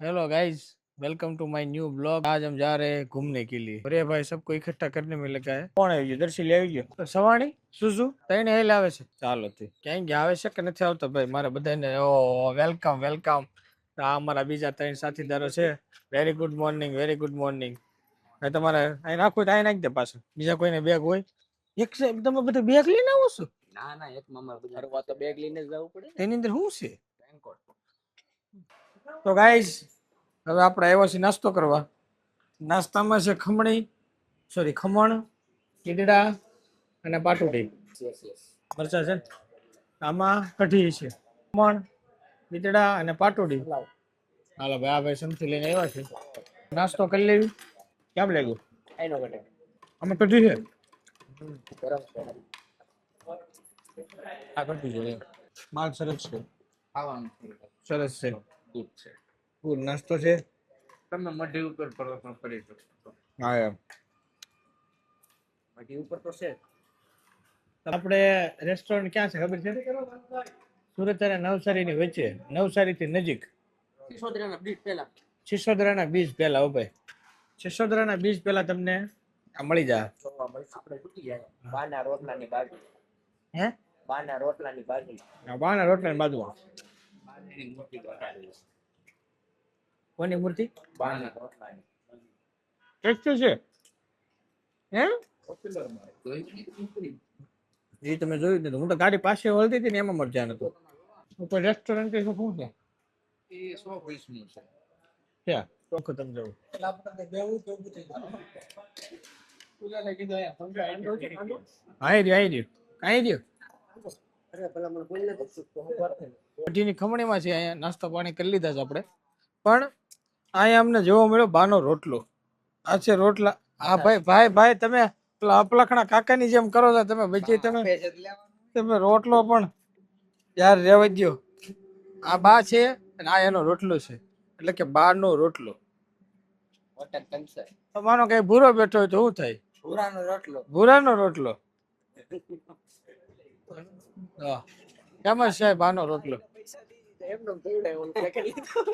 Hello guys, welcome to my new blog. आज हम जा रहे हैं घूमने के लिए। अरे भाई, सबको इकट्ठा करने में लगा है। કોણ આવી ગયું? દર્શી આવી ગયો તો સવાણી સુસુ તઈને હેલ આવે છે. ચાલો તે ક્યાંય આવે છે કે નથી આવતો ભાઈ? મારે બધાને ઓ વેલકમ વેલકમ. આ અમારા બીજા ત્રણ સાથીદારો છે. Very good morning, very good morning. ભાઈ તમારે અહીં નાખવું તો અહીં નાખી દે પાછું. બીજા કોઈને બેગ હોય? એક છે તમે બધા બેગ લઈને આવો છો? ના ના, એક મામા ફરવા તો બેગ લઈને જ જવું પડે. એની અંદર શું છે? રેનકોટ. તો ગાઈસ, હવે આપણે આવ્યા છીએ નાસ્તો કરવા. નાસ્તામાં છે ખમણ, ઈદડા અને પાટુડી. Yes yes. મરચા છે ને? આમાં કઢી છે. ખમણ, ઈદડા અને પાટુડી. હાલો ભાઈ, આ ભાઈ સમથી લઈને આવ્યા છે. નાસ્તો કરી લેવી. કેમ લાગ્યું? આઈનો ઘટે. આમાં કઢી છે. ગરમ છે. આ કઢી છે. માલ સરસ છે. ખાવાનું સરસ છે. ગુડ છે. ફૂલ નાસ્તો છે. તમે મઢી ઉપર પ્રદર્શન કરી શકો છો. હા એમ. મઢી ઉપર તો છે. આપણે રેસ્ટોરન્ટ ક્યાં છે ખબર છે? સુરત અને નવસારીની વચ્ચે, નવસારીથી નજીક. સિસોદરાના બ્રિજ પહેલા. સિસોદરાના બીજ પહેલા હો ભાઈ. સિસોદરાના બીજ પહેલા તમને આ મળી જાય. જોવા મળશે. આપણે તૂટી જાય. બાના રોટલાની બાજુ. હે? બાના રોટલાની બાજુ. બાના રોટલાની બાજુમાં. બાની મોટી બનાવેલી છે. કોની મૂર્તિ? બાના રોટલાની. ટેસ્ટી છે. હે? પોપ્યુલર માં. જોઈ એ તમે જોયું નથી. હું તો ગાડી પાસે વળતી હતી ને એમાં મજા નતો. ઉપર રેસ્ટોરન્ટ કે શું છે? એ 100 પૈસાનું છે. ક્યાં ચોખ્ખું તમે જોવું. આઈ રહ્યો કાંઈ રહ્યો. અરે પેલા મને બોલ લે તો હું વાત નહીં. કઢીની ખમણીમાં છે. અહીંયા નાસ્તા પાણી કરી લીધા છે આપણે. પણ અહીંયા અમને જોવા મળ્યો બાનો રોટલો. આ છે રોટલા. આ ભાઈ તમે પેલા અપલખણા કાકાની જેમ કરો છો તમે. પછી તમે રોટલો પણ યાર રહેવા દો. આ બા છે અને આ એનો રોટલો છે. એટલે કે બાનો રોટલો. હોટલ કંસે. તમારો કઈ ભૂરો બેઠો હોય તો શું થાય? ભૂરાનો રોટલો. ભૂરાનો રોટલો. હા, કેમ છે બાનો રોટલો? એમનો કેવડાય ઓલું પેકેટ લીધું.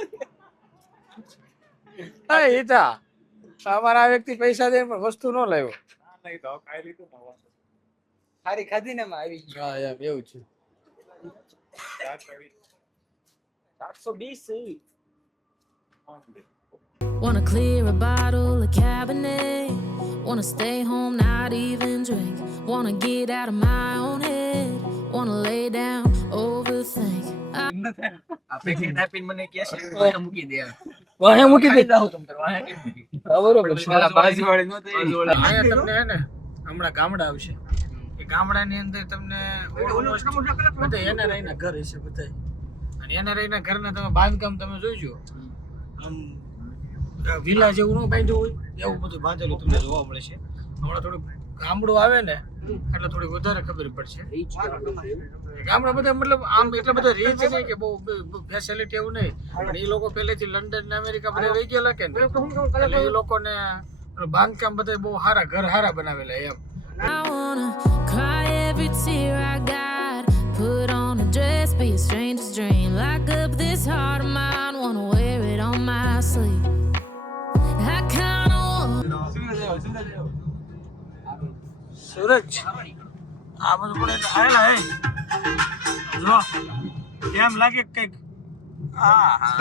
હા ઈતા અમારા આ વ્યક્તિ પૈસા દે પણ વસ્તુ ન લાવ્યો. નહીં તો ખાઈ લીધું ને. સારી ખાધી ને માં આવી ગયો. હા એમ એવું છે. 720. Wanna clear a bottle of Cabernet. Wanna stay home, not even drink. Wanna get out of my own head. Wanna lay down, overthink. આ પેકેટ આપીને મને કહે છે વાહે મૂકી દે. વાહે મૂકી દે. જાવ તમ તાર વાહે કેમ મૂકી? બરોબર છે. બાજુવાળી નો તો અહીંયા તમને હે ને હમણાં ગામડા આવશે. એ ગામડાની અંદર તમને બધા એના રહીના ઘર હશે બધા. અને એના રહીના ઘરના તમે બાંધકામ તમે જોઈજો. આમ વિલા જેવું ન બાંધ્યું હોય એવું બધું બાંધેલું તમને જોવા મળે છે. હમણાં થોડું ગામડું આવે ને એટલે થોડી વધારે ખબર પડશે. ગામડા બધા મતલબ આમ એટલા બધા રીચ નહીં કે બહુ ફેસિલિટી એવું નહીં. પણ એ લોકો પહેલેથી લંડન ને અમેરિકા બધા રહી ગયેલા કે એટલે એ લોકોને બાંધકામ બધા બહુ સારા ઘર સારા બનાવેલા એમ. I wanna cry every tear I got. Put on a dress, be a stranger's dream. Lock up this heart of mine, wanna wear it on my sleeve. I kinda want. સૂરજ આ બધું પડે તો આયેલા હે જો કેમ લાગે કઈક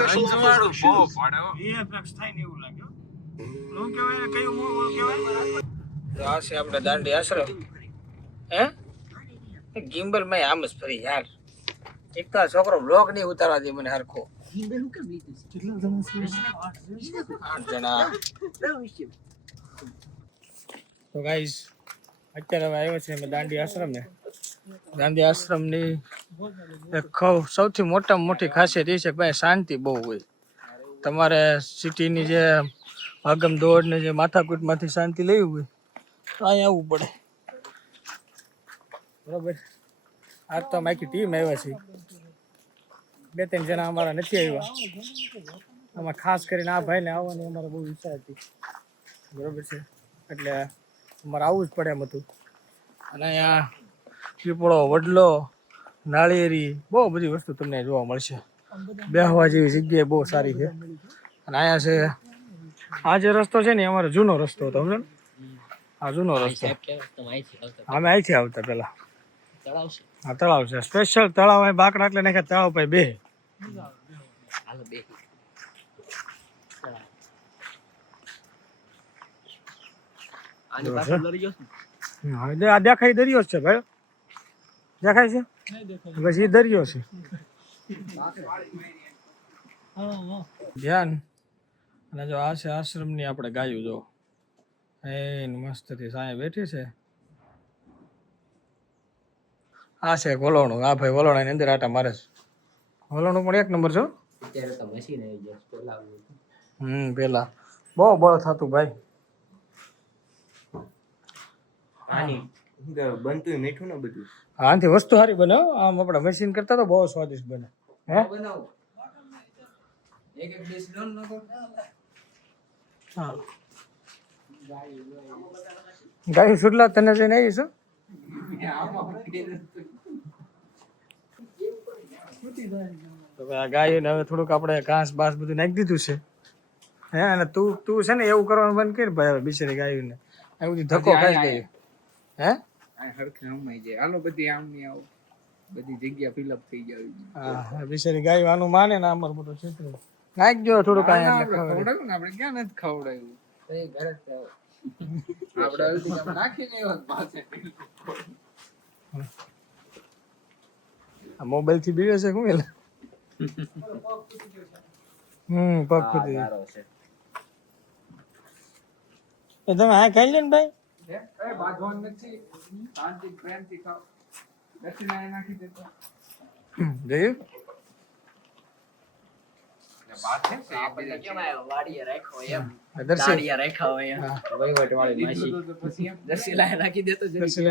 અંજવાળું બહુ પડ્યો. VFX થાય ને એવું લાગ્યું. શું કહેવાય? કયું મૂળ કહેવાય? તો આ છે આપણે દાંડી આશ્રમ. હે ગિમ્બલ માં આમ જ ફરી યાર. એક તો આ છોકરો બ્લોગ નહીં ઉતારવા દે મને હરખો. 8 જણા. તો ગાઈસ અત્યારે હવે આવ્યો છે અમે દાંડી આશ્રમ ને. દાંડી આશ્રમની સૌથી મોટામાં મોટી ખાસિયત એ છે કે ભાઈ શાંતિ બહુ હોય. તમારે સિટીની જે ભાગમ દોડ ને જે માથાકૂટમાંથી શાંતિ લેવી હોય તો અહીંયા આવવું પડે. બરોબર. આજ તો આખી ટીમ આવ્યા છે. 2-3 જણા અમારા નથી આવ્યા. આમાં ખાસ કરીને આ ભાઈને આવવાની અમારે બહુ ઈચ્છા હતી. બરોબર છે. એટલે અમારે આવવું જ પડે એમ હતું. અને અહીંયા પીપળો, વડલો, નાળિયેરી બહુ બધી વસ્તુ તમને જોવા મળશે. બેહવા જેવી જગ્યાએ બહુ સારી છે. અને અહીંયા છે આ જે રસ્તો છે ને એ અમારો જૂનો રસ્તો હતો સમજો ને આ જૂનો રસ્તો અમે અહીંથી આવતા પેલા હા તળાવ છે સ્પેશિયલ તળાવ અહીં બાકડા એટલે નાખ્યા તળાવ પાસે બે આ દેખાય દરિયો જ છે ભાઈ દેખાય છે બસ એ દરિયો છે ધ્યાન અને જો આ છે આશ્રમની આપણે ગાયું જો એ મસ્તથી સાંય બેઠી છે આ છે વલોણું આ ભાઈ વલોણાની અંદર આટા મારે છે વલોણું પણ એક નંબર છો પેલા બહુ બળ થતું ભાઈ બનતું મીઠું ને બધું આનાથી વસ્તુ સારી બને હો. આમ આપણે મશીન કરતા તો બહુ સ્વાદિષ્ટ બને હે હા ગાય સુટલા તને જઈને આવી છો તો આ ગાયોને હવે થોડુંક આપણે ઘાસ બાસ બધું નાખી દીધું છે હે અને તું છે ને એવું કરવાનું બંધ કરી ભાઈ હવે બિચારી ગાયોને આ બધી ધક્કો ખાઈ ગઈ હે હરખે હમાઈ જાય હાલો બધી આમ ની આવો બધી જગ્યા ફિલઅપ થઈ જાય હા બિચારી ગાયો આનું માને ને અમારું બધું ક્ષેત્ર નાખજો થોડુંક અહીંયા એટલે ખબર ખવડાવ્યું ને આપણે ક્યાં નથી ખવડાવ્યું આપણે હલ્દી કામ નાખીને એવા પાસે આ મોબાઈલ થી બીવે છે શું એટલે પગ ફૂટી એ તમે આ ખાઈ લે ને ભાઈ બાંધવાનું નથી શાંતિ પ્રેમથી ખાઓ દક્ષિણા નાખી દેતા જોયું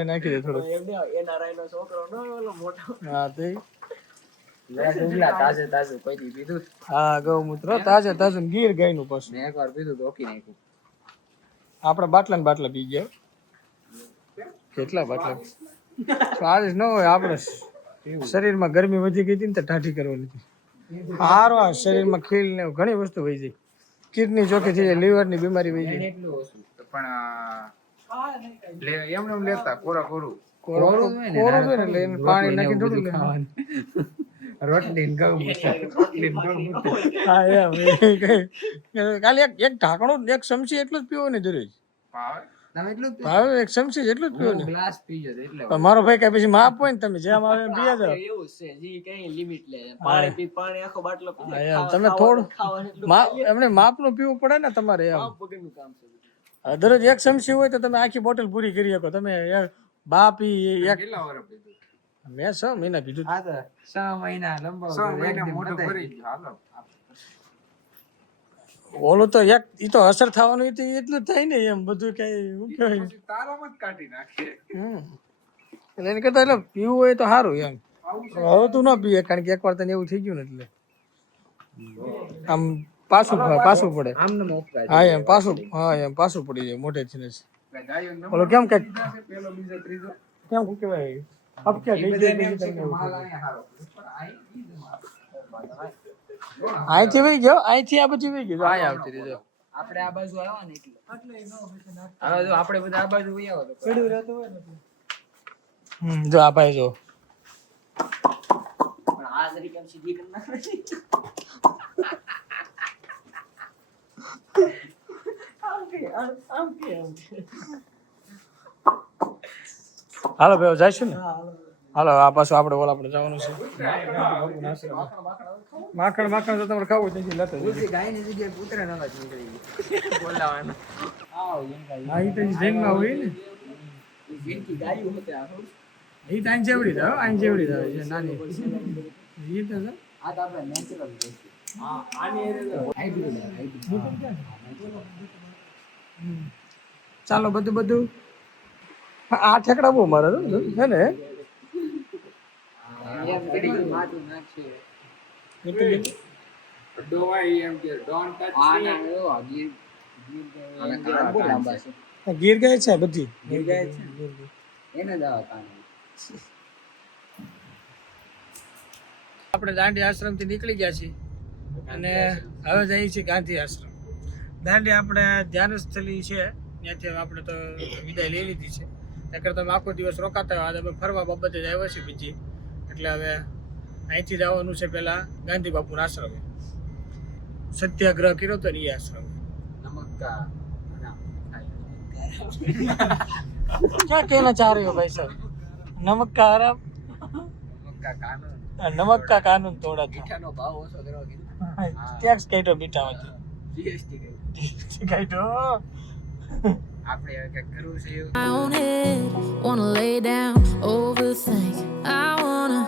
નાખી દે થોડું હા ગૌમૂત્ર તાજે તાજું ગીર ગાય નું પશુ મેં એકવાર પીધું તો ઓકી નાખ્યું આપણે બાટલા ને બાટલા પી ગયા કેટલા બાટલા સ્વાદિષ્ટ ન હોય આપણે શરીરમાં ગરમી વધી ગઈ હતી ને તો ટાઢી કરવાની હતી સારું આ શરીરમાં ખીલ ને ઘણી વસ્તુ વહી જાય કિડની ચોખ્ખી થઈ જાય લીવરની બીમારી વહી જાય એટલું ઓછું પણ એમને એમ લેતા કોરું કોરું હોય ને એટલે એને પાણી નાખીને થોડું લેવાનું રોટલી ને ઘઉં હા એમ ખાલી એક ઢાંકણું એક ચમચી એટલું જ પીવું ને જરૂર તમે એટલું ભાવે એક ચમચી જેટલું જ પીવું ને ગ્લાસ પીજો એટલે પણ મારો ભાઈ કઈ પછી માપ હોય ને તમે જેમ આવે એમ પીયા જાવ એવું છે જી કઈ લિમિટ લે પાણી આખો બાટલો પી હા, એમ તમે થોડું એમને માપનું પીવું પડે ને તમારે એમ વગરનું કામ છે હવે દરરોજ એક ચમચી હોય તો તમે આખી બોટલ પૂરી કરી શકો તમે બા પી એક કેટલા વર્ષ પીધું મેં 6 મહિના પીધું હા તો 6 મહિના લંબાવ 6 મહિના મોટું ભરી ગયો હાલો ઓલું તો એક ઈ તો અસર થવાનું ઈ તો એટલું જ થાય ને એમ બધું કઈ શું કહેવાય પછી તારામાં જ કાઢી નાખે એટલે એને કરતા એટલે પીવું હોય તો સારું એમ હવે તું ન પીએ કારણ કે એકવાર તને એવું થઈ ગયું ને એટલે આમ પાછું પડે આમ ને મોકલા હા એમ પાછું પડી જાય મોઢેથી ને ગાયો ઓલો કેમ કઈક પેલો બીજો ત્રીજો કેમ શું કહેવાય અપક્યા ગઈ ગઈ તમને એવું માલ થાય. અહીંયા હારો પણ અહીંથી વહી ગયો અહીંથી આ બધી વહી ગયો અહીંયા આવતી રહી જો આપણે આ બાજુ આવ્યા ને એટલે હવે જો આપણે બધા આ બાજુ વહી આવો તો પડ્યું રહેતું હોય ને જો આ ભાઈ જો પણ આ જરી કેમ સીધી કરી નાખે હાલો ભાઈ જઈશું ને હાલો આ પાછું આપણે ઓલા આપણે જવાનું છે માખણ તો તમારે ખાવું નથી લેતો ગાયની જગ્યાએ કૂતરા નવા જ નીકળી ગઈ બોલાવાનો હા ઈ તો જૈનમાં હોય ને જિંદગી ગાયું હોતે આ ઈ તો આઈ જેવડી થાય આઈ જેવડી થાય છે નાની ઈ તો છે. આ તો આપણે નેચરલ છે હા આની ચાલો બધું આ ઠેકડા બહુ મારે છે ને એમ કરી માથું નાખશે ડોવાઈ એમ કે ડોન્ટ ટચ આ ના એવો ગીર બહુ લાંબા છે ગીર ગાય છે બધી ગીર ગાય છે એને દવા કામ આપણે દાંડી આશ્રમ થી નીકળી ગયા છીએ અને હવે જઈએ છીએ ગાંધી આશ્રમ. દાંડી આપણે ધ્યાન સ્થળી છે ત્યાંથી હવે આપણે તો વિદાય લઈ લીધી છે. ત્યાં કરતાં તમે આખો દિવસ રોકાતા હોય અમે ફરવા બાબતે જ આવ્યા છીએ બીજી. એટલે હવે અહીંથી જવાનું છે પહેલાં ગાંધી બાપુના આશ્રમે. સત્યાગ્રહ કર્યો તો ને એ આશ્રમ. નમક્કા क्या कहना चाह रहे हो भाई साहब? नमक का हराम, નમક્કા કાનૂન नमक का कानून तोड़ा था. મીઠાનો ભાવ ઓછો કરવા કીધું ટેક્સ કાઢ્યો મીઠામાંથી. જીએસટી કાઢ્યો. આપણે હવે કંઈક કરવું છે એવું My own head, wanna lay down, overthink. I wanna